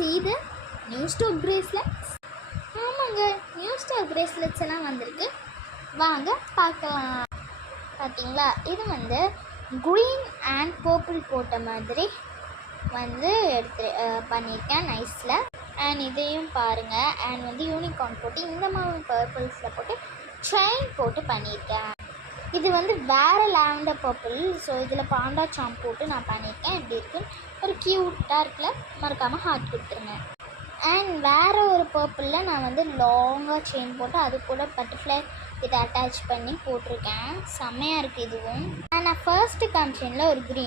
See the new stock bracelets? ஆமாங்க, new stock bracelets எல்லாம் வந்திருக்கு. வாங்க பார்க்கலாம். பார்த்தீங்களா, இது வந்து க்ரீன் அண்ட் பர்பிள் போட்ட மாதிரி வந்து பண்ணியிருக்கேன் நைஸில். அண்ட் இதையும் பாருங்கள். அண்ட் வந்து யூனிகார்ன் போட்டு இந்த மாதிரி பர்பிள்ஸில் போட்டு செயின் போட்டு பண்ணியிருக்கேன். இது வந்து வேறு லாவெண்டர் பர்பிள். ஸோ இதில் பாண்டா சாம் போட்டு நான் பண்ணியிருக்கேன். எப்படி இருக்குன்னு ஒரு க்யூட்டாக இருக்குல்ல, மறக்காமல் ஹார்ட் கொடுத்துருங்க. அண்ட் வேறு ஒரு பர்பிளில் நான் வந்து லாங்காக செயின் போட்டு அது கூட பட்டர்ஃப்ளை இதை அட்டாச் பண்ணி போட்டிருக்கேன். செம்மையாக இருக்குது இதுவும். அண்ட் நான் ஃபர்ஸ்ட்டு காமிச்சேனில் ஒரு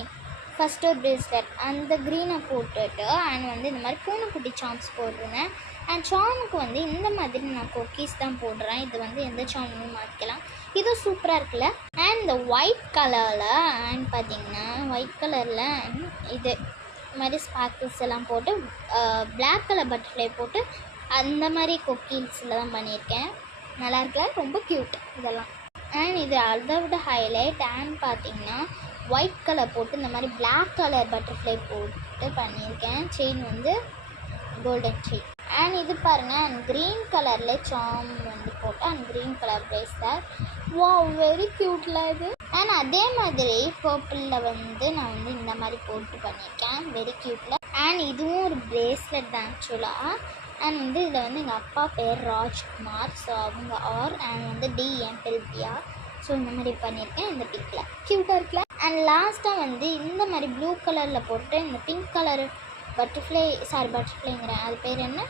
ஃபஸ்ட்டு ஒரு பிரேஸ்லெட் அந்த க்ரீனை போட்டுட்டு அண்ட் வந்து இந்த மாதிரி பூனைக்குட்டி சாம்ஸ் போடுறேன். அண்ட் சாமுக்கு வந்து இந்த மாதிரி நான் குக்கீஸ் தான் போடுறேன். இது வந்து எந்த சாமும் மாற்றிக்கலாம். இதுவும் சூப்பராக இருக்குல்ல. அண்ட் இந்த ஒயிட் கலரில் அண்ட் பார்த்திங்கன்னா ஒயிட் கலரில் இது மாதிரி ஸ்பார்க்கிள்ஸ் எல்லாம் போட்டு பிளாக் கலர் பட்டர்ஃப்ளை போட்டு அந்த மாதிரி குக்கீஸில் தான் பண்ணியிருக்கேன். நல்லா இருக்குல்ல, ரொம்ப க்யூட் இதெல்லாம். அண்ட் இது அதை விட ஹைலைட். அண்ட் பார்த்திங்கன்னா ஒயிட் கலர் போட்டு இந்த மாதிரி பிளாக் கலர் பட்டர்ஃப்ளை போட்டு பண்ணியிருக்கேன். செயின் வந்து கோல்டன் செயின். அண்ட் இது பாருங்கள், அண்ட் க்ரீன் கலரில் சாம் வந்து போட்டு and green colour bracelet. Wow, very க்யூட்டில் இது. அண்ட் அதே மாதிரி பர்பிளில் வந்து நான் வந்து இந்த மாதிரி போட்டு பண்ணியிருக்கேன். வெரி க்யூட்டில். அண்ட் இதுவும் ஒரு பிரேஸ்லெட் தான் ஆக்சுவலாக. அண்ட் வந்து இதில் வந்து எங்கள் அப்பா பேர் ராஜ்குமார். ஸோ அவங்க அண்ட் வந்து டிஎம் பில்பியா. ஸோ இந்த மாதிரி பண்ணியிருக்கேன். இந்த பிங்கில் க்யூட்டாக இருக்குல்ல. அண்ட் லாஸ்ட்டாக வந்து இந்த மாதிரி ப்ளூ கலரில் போட்டு இந்த பிங்க் கலர் பட்டர்ஃப்ளைங்கிறேன், அது பேர் என்ன,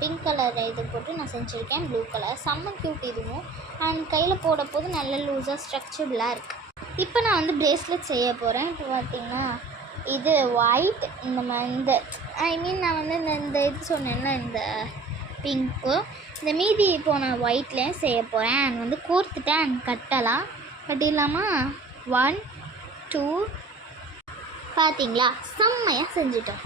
பிங்க் கலர் இது போட்டு நான் செஞ்சுருக்கேன். ப்ளூ கலர் செம்ம க்யூட் இதுவும். அண்ட் கையில் போட போது நல்ல லூஸாக ஸ்ட்ரக்சர்புளாக இருக்குது. இப்போ நான் வந்து பிரேஸ்லெட் செய்ய போகிறேன். இப்போ பார்த்திங்கன்னா இது ஒயிட், இந்த நான் வந்து இந்த இது சொன்னேன்னா இந்த பிங்க்கு, இந்த மீதி இப்போ நான் ஒயிட்லேயும் செய்ய போகிறேன். அண்ட் வந்து கோர்த்துட்டேன். அண்ட் கட்டிடலாமா? 1 2 பார்த்திங்களா, செம்மையாக செஞ்சுட்டோம்.